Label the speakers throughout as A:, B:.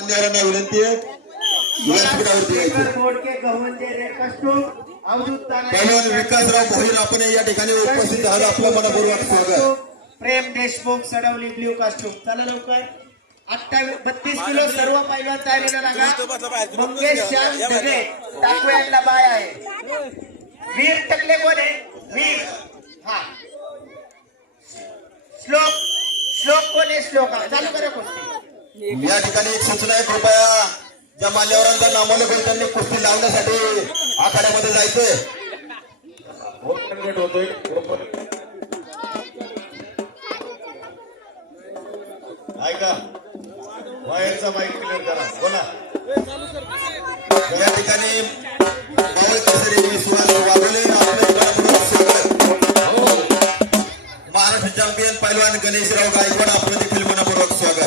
A: मान्यवरांना विनंती आहे. व्यासपीठावरती यायचं. विकासराव भोईर आपण या ठिकाणी उपस्थित आहात. आपलं मनपूर्वक स्वागत.
B: प्रेम देशमुख सडवली ब्ल्यू कास्टूम चला लवकर. अठ्ठावीस बत्तीस किलो सर्व पैलवान तयारीला लागा. मंगेश श्याम ढगे. टाकू यांना बाय आहे. वीर टकले कोण? आहे वीर. हा. श्लोक श्लोक कोण? आहे. श्लोक. चालू करा कुस्ती
A: या ठिकाणी एक सूचना आहे कृपया ज्या मान्यवरांचा होईल त्यांनी कुस्ती लावण्यासाठी आखाड्यामध्ये जायचंय.
C: होतोय ऐका बाहेरचा माईक क्लिअर करा. बोला.
A: या ठिकाणी स्वागत. महाराष्ट्र चॅम्पियन पैलवान गणेशराव गायकवाड आपलं देखील मनपूर्वक स्वागत.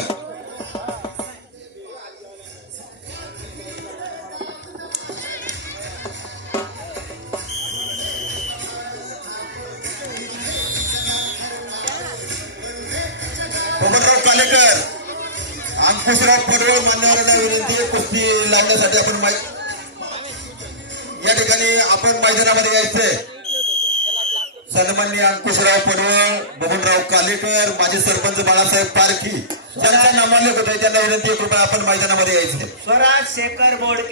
A: अंकुशराव पडवळ मान्यवरांना विनंती आहे कुस्ती लागण्यासाठी आपण या ठिकाणी आपण मैदानामध्ये यायचंय. सन्मान्य अंकुशराव पडवळ बबनराव कालेकर माजी सरपंच बाळासाहेब पारखी ज्यांच्या होत होते त्यांना विनंती आहे कृपया आपण मैदानामध्ये यायचंय.
B: स्वराज शेखर बोडके.